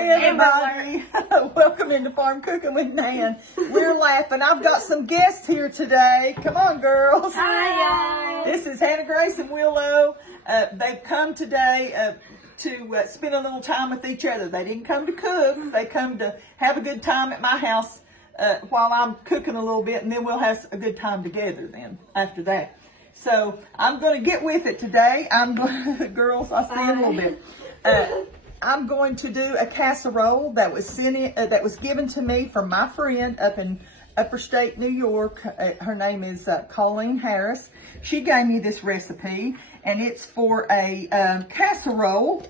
Hey everybody, welcome into Farm Cooking with Nan. We're laughing. I've got some guests here today. Come on, girls. Hi, y'all. This is Hannah Grace and Willow. They've come today to spend a little time with each other. They didn't come to cook. They come to have a good time at my house while I'm cooking a little bit, and then we'll have a good time together then after that. So I'm going to get with it today. Girls, I'll see you in a little bit. I'm going to do a casserole that was given to me from my friend up in Upper State, New York. Her name is Colleen Harris. She gave me this recipe, and it's for a casserole.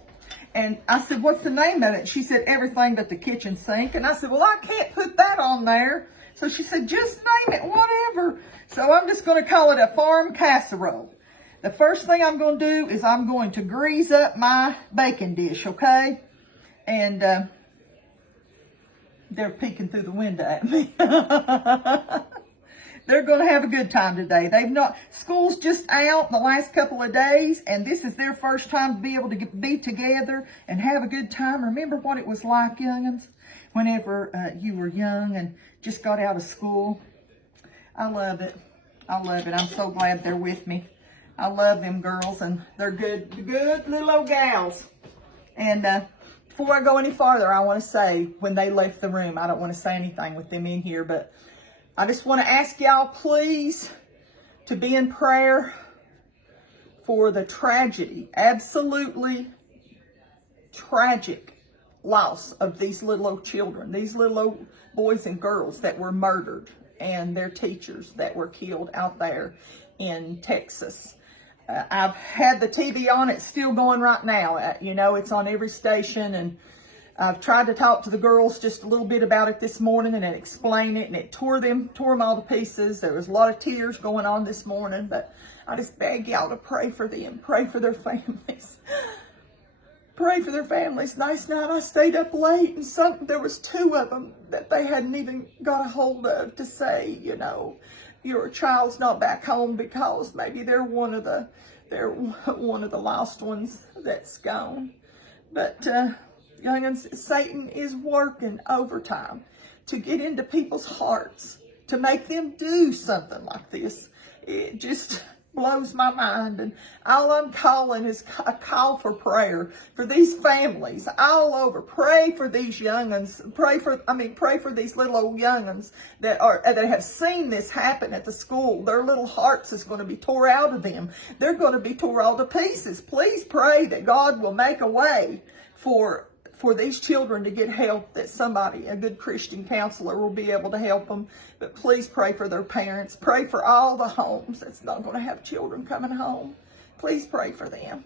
And I said, what's the name of it? She said, everything but the kitchen sink. And I said, well, I can't put that on there. So she said, just name it, whatever. So I'm just going to call it a farm casserole. The first thing I'm going to do is I'm going to grease up my baking dish, okay? And they're peeking through the window at me. They're going to have a good time today. School's just out the last couple of days, and this is their first time to be able to be together and have a good time. Remember what it was like, young'uns, whenever you were young and just got out of school? I love it. I love it. I'm so glad they're with me. I love them girls, and they're good little old gals. And before I go any farther, I want to say, when they left the room, I don't want to say anything with them in here, but I just want to ask y'all, please, to be in prayer for the tragedy, absolutely tragic loss of these little old children, these little old boys and girls that were murdered, and their teachers that were killed out there in Texas. I've had the TV on. It's still going right now. You know, it's on every station, and I've tried to talk to the girls just a little bit about it this morning and explain it, and it tore them all to pieces. There was a lot of tears going on this morning, but I just beg y'all to pray for them, pray for their families. Pray for their families. Last night I stayed up late, and there was two of them that they hadn't even got a hold of to say, you know, your child's not back home because maybe they're one of the lost ones that's gone. But young'uns, Satan is working overtime to get into people's hearts, to make them do something like this. It just blows my mind, and all I'm calling is a call for prayer for these families all over. Pray for these young'uns. Pray for these little old young'uns that have seen this happen at the school. Their little hearts is going to be tore out of them. They're going to be tore all to pieces. Please pray that God will make a way for these children to get help, that somebody, a good Christian counselor, will be able to help them. But please pray for their parents. Pray for all the homes that's not going to have children coming home. Please pray for them.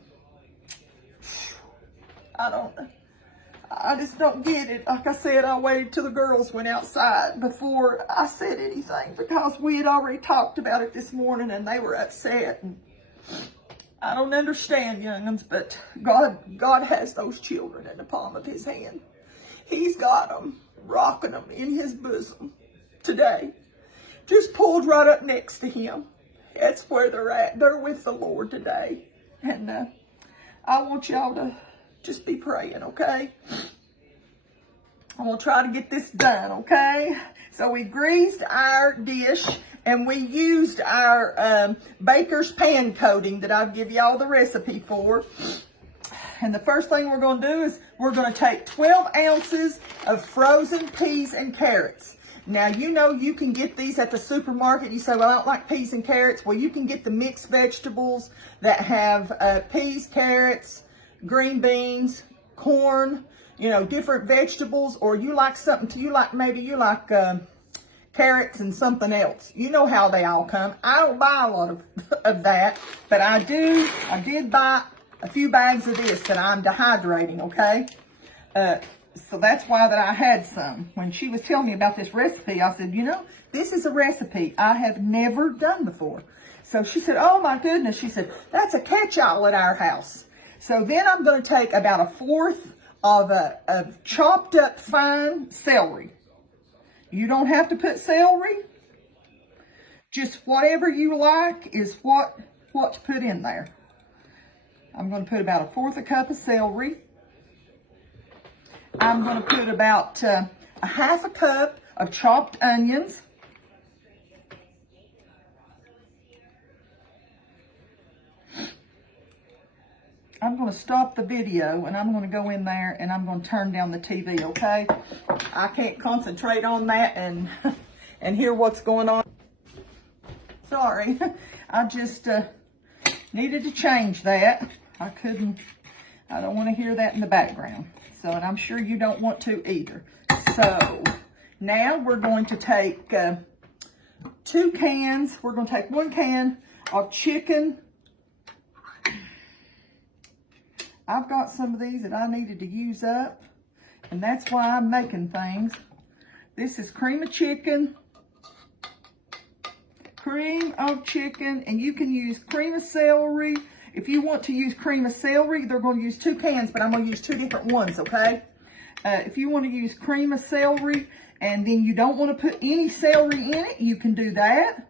I just don't get it. Like I said, I waited till the girls went outside before I said anything, because we had already talked about it this morning and they were upset. And I don't understand, young'uns, but God has those children in the palm of his hand. He's got them, rocking them in his bosom today. Just pulled right up next to him. That's where they're at. They're with the Lord today. And I want y'all to just be praying, okay? I'm going to try to get this done, okay? So we greased our dish, and we used our baker's pan coating that I'll give y'all the recipe for. And the first thing we're going to do is we're going to take 12 ounces of frozen peas and carrots. Now, you know you can get these at the supermarket. You say, well, I don't like peas and carrots. Well, you can get the mixed vegetables that have peas, carrots, green beans, corn, you know, different vegetables. Or you like something, maybe you like carrots and something else. You know how they all come. I don't buy a lot of that, but I did buy a few bags of this that I'm dehydrating, okay? So that's why that I had some. When she was telling me about this recipe, I said, you know, this is a recipe I have never done before. So she said, oh my goodness. She said, that's a catch-all at our house. So then I'm going to take about a fourth of chopped up fine celery. You don't have to put celery. Just whatever you like is what to put in there. I'm going to put about a fourth a cup of celery. I'm going to put about a half a cup of chopped onions. I'm going to stop the video and I'm going to go in there and I'm going to turn down the TV, okay? I can't concentrate on that and hear what's going on. Sorry, I just needed to change that. I don't want to hear that in the background. So, and I'm sure you don't want to either. So, now we're going to take 2 cans. We're going to take 1 can of chicken. I've got some of these that I needed to use up, and that's why I'm making things. This is cream of chicken, and you can use cream of celery. If you want to use cream of celery, they're going to use 2 cans, but I'm going to use 2 different ones, okay? If you want to use cream of celery, and then you don't want to put any celery in it, you can do that.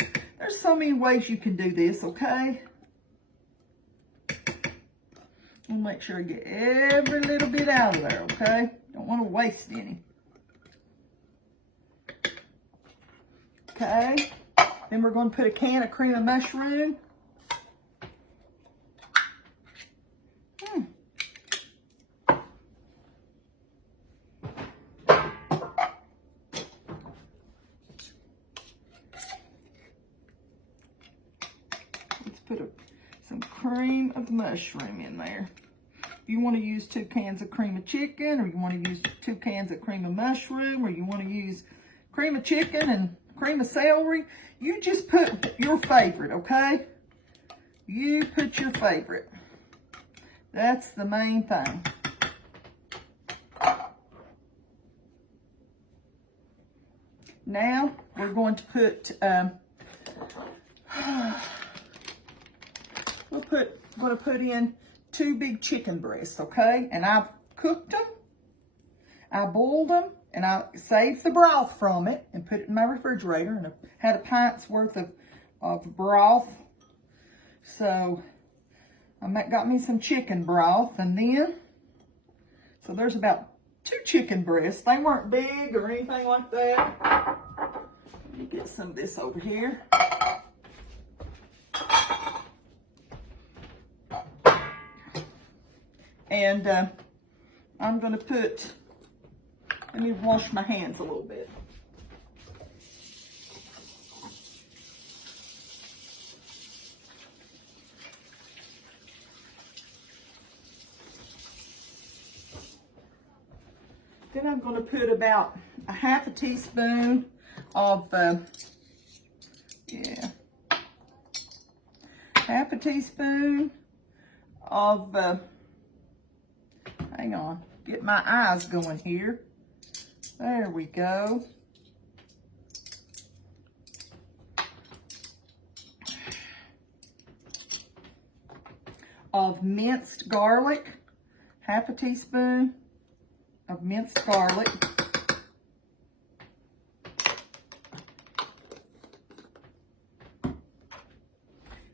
There's so many ways you can do this, okay? I'll make sure I get every little bit out of there, okay? Don't want to waste any. Okay. Then we're going to put a can of cream of mushroom. Let's put some cream of mushroom in there. You want to use 2 cans of cream of chicken, or you want to use 2 cans of cream of mushroom, or you want to use cream of chicken and cream of celery, you just put your favorite, okay? You put your favorite. That's the main thing. Now we're going to put, I'm going to put in 2 big chicken breasts, okay? And I've cooked them, I boiled them, and I saved the broth from it and put it in my refrigerator, and I had a pint's worth of broth. So I got me some chicken broth, and then, so there's about 2 chicken breasts. They weren't big or anything like that. Let me get some of this over here. And I'm going to put, let me wash my hands a little bit. Then I'm going to put about a half a teaspoon of, half a teaspoon of, hang on, get my eyes going here. There we go. Of minced garlic, half a teaspoon of minced garlic.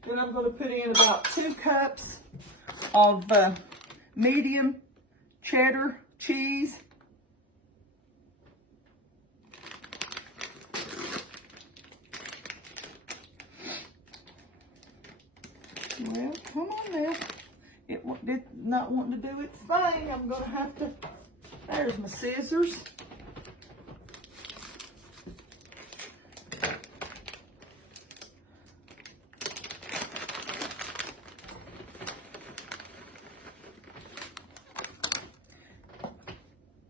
Then I'm going to put in about 2 cups of medium cheddar cheese. Well, come on now. It did not want to do its thing. I'm going to have to, there's my scissors.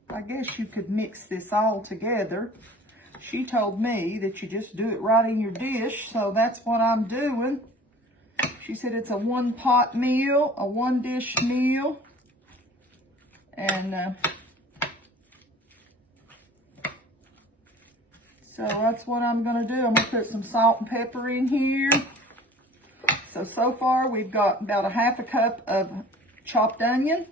I guess you could mix this all together. She told me that you just do it right in your dish, so that's what I'm doing. She said it's a 1-pot meal, a 1-dish meal. And so that's what I'm going to do. I'm going to put some salt and pepper in here. So far we've got about a half a cup of chopped onion,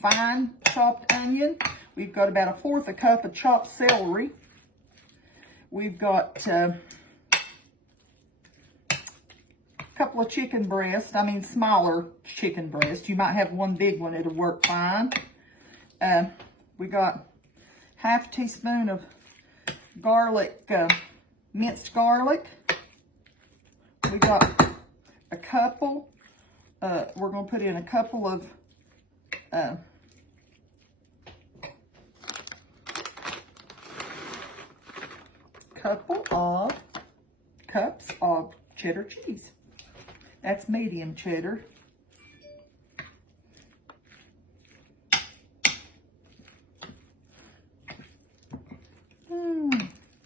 fine chopped onion. We've got about a 1/4 a cup of chopped celery. We've got a couple of chicken breasts. I mean, smaller chicken breasts. You might have one big one. It'll work fine. We got half teaspoon of garlic, minced garlic. We got a couple, we're going to put in a couple of cups of cheddar cheese. That's medium cheddar.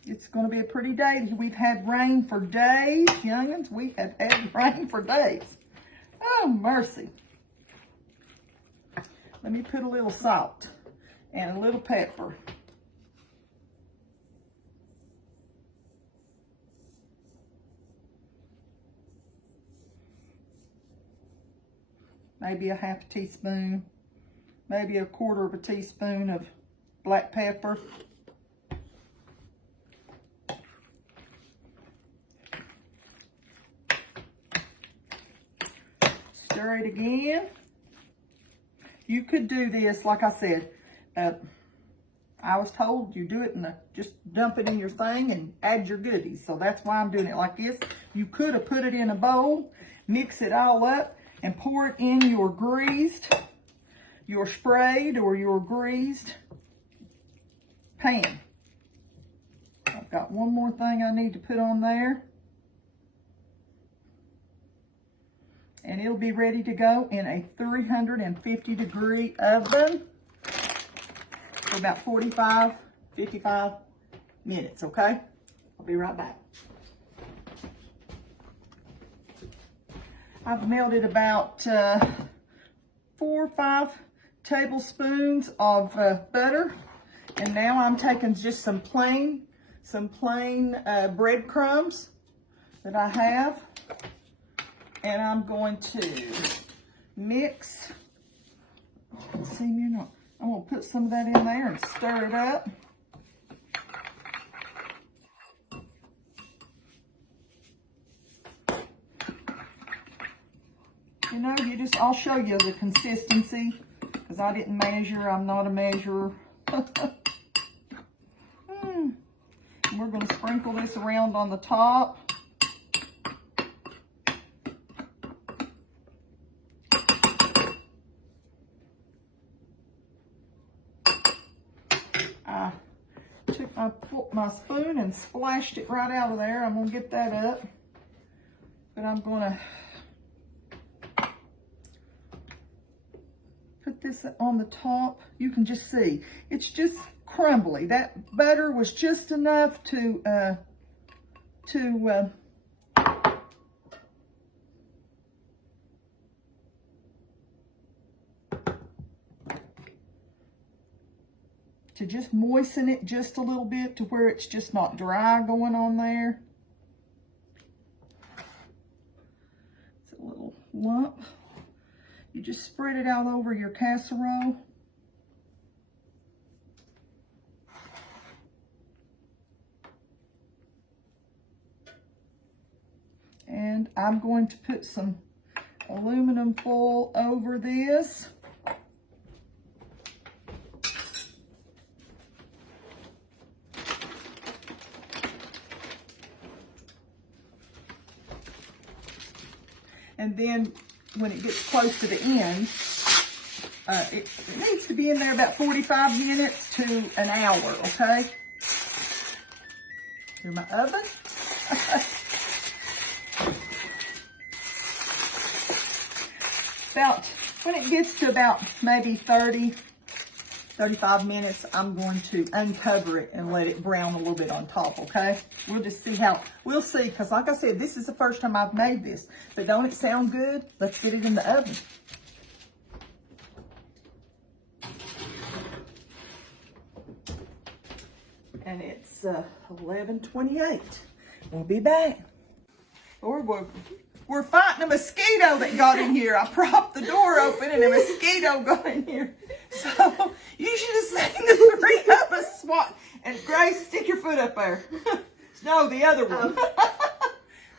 It's going to be a pretty day. We've had rain for days, youngins. We have had rain for days. Oh, mercy. Let me put a little salt and a little pepper. Maybe a half a teaspoon, maybe a quarter of a teaspoon of black pepper. Stir it again. You could do this, like I said, I was told you do it just dump it in your thing and add your goodies. So that's why I'm doing it like this. You could have put it in a bowl, mix it all up, and pour it in your greased, your sprayed or your greased pan. I've got one more thing I need to put on there. And it'll be ready to go in a 350-degree oven for about 45, 55 minutes, okay? I'll be right back. I've melted about 4 or 5 tablespoons of butter. And now I'm taking just some plain breadcrumbs that I have. And I'm going to mix. See, I'm going to put some of that in there and stir it up. You know, I'll show you the consistency because I didn't measure. I'm not a measurer. And we're going to sprinkle this around on the top. I took my spoon and splashed it right out of there. I'm going to get that up. But I'm going to put this on the top. You can just see. It's just crumbly. That butter was just enough to just moisten it just a little bit to where it's just not dry going on there. It's a little lump. You just spread it out over your casserole. And I'm going to put some aluminum foil over this. And then when it gets close to the end, it needs to be in there about 45 minutes to an hour, okay? Here's my oven. When it gets to about maybe 30, 35 minutes, I'm going to uncover it and let it brown a little bit on top, okay? We'll just see we'll see, because like I said, this is the first time I've made this. But don't it sound good? Let's get it in the oven. And it's 11:28. We'll be back. We're fighting a mosquito that got in here. I propped the door open and a mosquito got in here. So you should have seen the 3 of us swat. And Grace, stick your foot up there. No, the other one.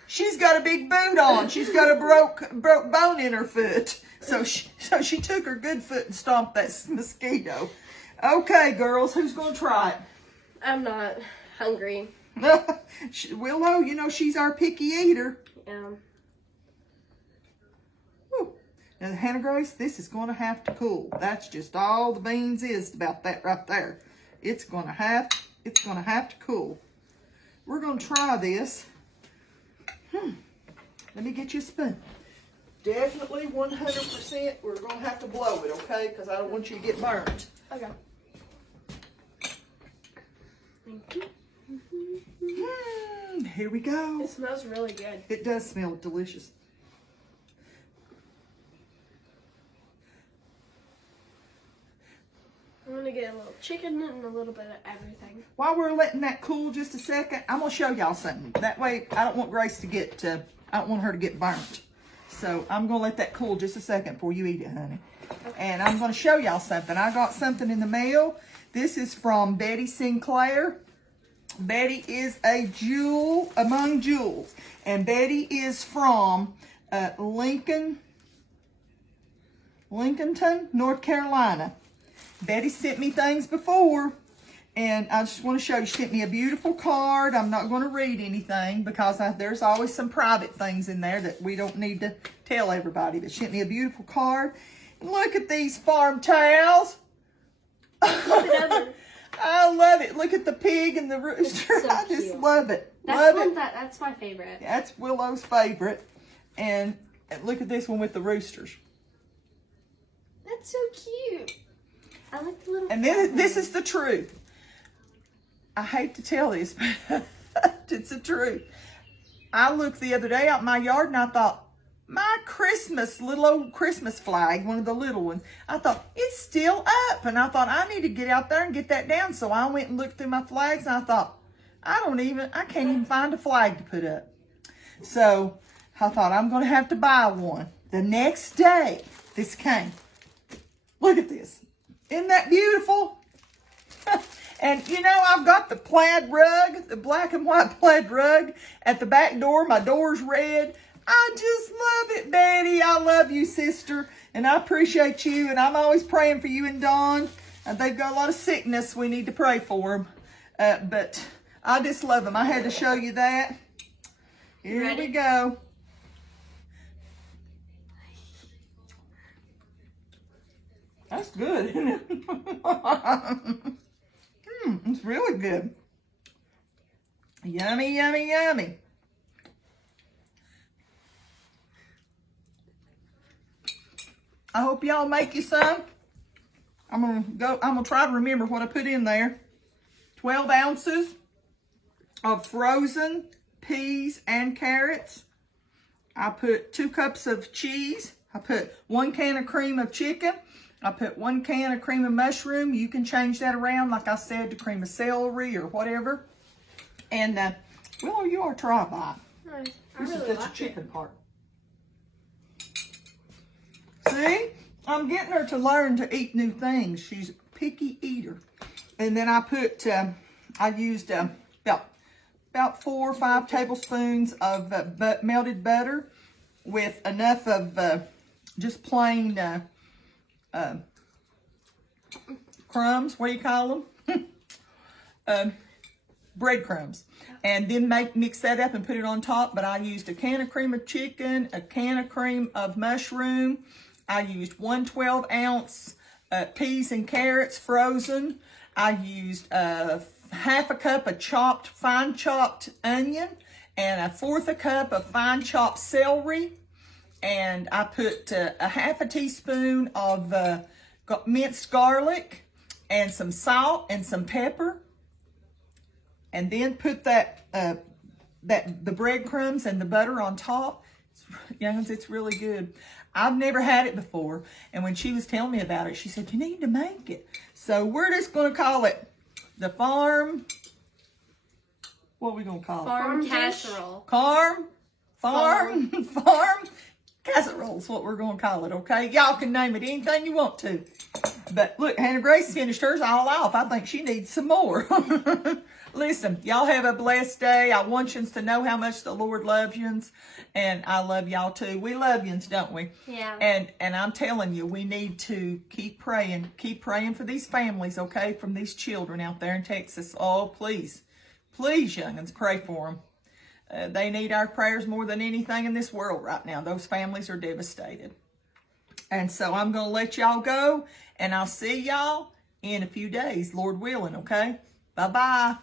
She's got a big boot on. She's got a broke bone in her foot. So she took her good foot and stomped that mosquito. Okay, girls, who's going to try it? I'm not hungry. Willow, you know she's our picky eater. Yeah. Whew. Now, Hannah Grace, this is going to have to cool. That's just all the beans is about that right there. It's going to have to cool. We're going to try this. Let me get you a spoon. Definitely 100% we're going to have to blow it, okay? Because I don't want you to get burnt. Okay. Thank you. Here we go. It smells really good. It does smell delicious. I'm going to get a little chicken and a little bit of everything. While we're letting that cool just a second, I'm going to show y'all something. That way, I don't want Grace to get, I don't want her to get burnt. So, I'm going to let that cool just a second before you eat it, honey. Okay. And I'm going to show y'all something. I got something in the mail. This is from Betty Sinclair. Betty is a jewel among jewels. And Betty is from Lincolnton, North Carolina. Betty sent me things before, and I just want to show you. She sent me a beautiful card. I'm not going to read anything because there's always some private things in there that we don't need to tell everybody. But she sent me a beautiful card. Look at these farm towels. I love it. Look at the pig and the rooster. So I just love it. That's my favorite. That's Willow's favorite. And look at this one with the roosters. That's so cute. I like the little. And this is the truth. I hate to tell this, but it's the truth. I looked the other day out in my yard and I thought, my little old Christmas flag, one of the little ones, I thought, it's still up. And I thought, I need to get out there and get that down. So I went and looked through my flags and I thought, I can't even find a flag to put up. So I thought, I'm going to have to buy one. The next day, this came. Look at this. Isn't that beautiful? And, you know, I've got the plaid rug, the black and white plaid rug at the back door. My door's red. I just love it, Betty. I love you, sister. And I appreciate you. And I'm always praying for you and Dawn. They've got a lot of sickness. We need to pray for them. But I just love them. I had to show you that. Here we go. That's good, isn't it? It's really good. Yummy, yummy, yummy. I hope y'all make you some. I'm gonna try to remember what I put in there. 12 ounces of frozen peas and carrots. I put 2 cups of cheese. I put 1 can of cream of chicken. I put 1 can of cream of mushroom. You can change that around, like I said, to cream of celery or whatever. And, Willow, you are try by. Nice. This is the chicken part. See? I'm getting her to learn to eat new things. She's a picky eater. And then I put, I used about 4 or 5 tablespoons of melted butter with enough of just plain crumbs. What do you call them? Breadcrumbs. And then mix that up and put it on top. But I used a can of cream of chicken, a can of cream of mushroom. I used 1 12-ounce peas and carrots frozen. I used half a cup of fine chopped onion and a 1/4 a cup of fine chopped celery. And I put a half a teaspoon of minced garlic and some salt and some pepper. And then put the breadcrumbs and the butter on top. Youngins, it's really good. I've never had it before. And when she was telling me about it, she said, you need to make it. So we're just going to call it the farm. What are we going to call it? Farm casserole. Farm casserole is what we're going to call it, okay? Y'all can name it anything you want to. But look, Hannah Grace finished hers all off. I think she needs some more. Listen, y'all have a blessed day. I want you to know how much the Lord loves you, and I love y'all too. We love you, don't we? Yeah. And I'm telling you, we need to keep praying for these families, okay? From these children out there in Texas. Oh, please, youngins, pray for them. They need our prayers more than anything in this world right now. Those families are devastated. And so I'm going to let y'all go, and I'll see y'all in a few days, Lord willing, okay? Bye-bye.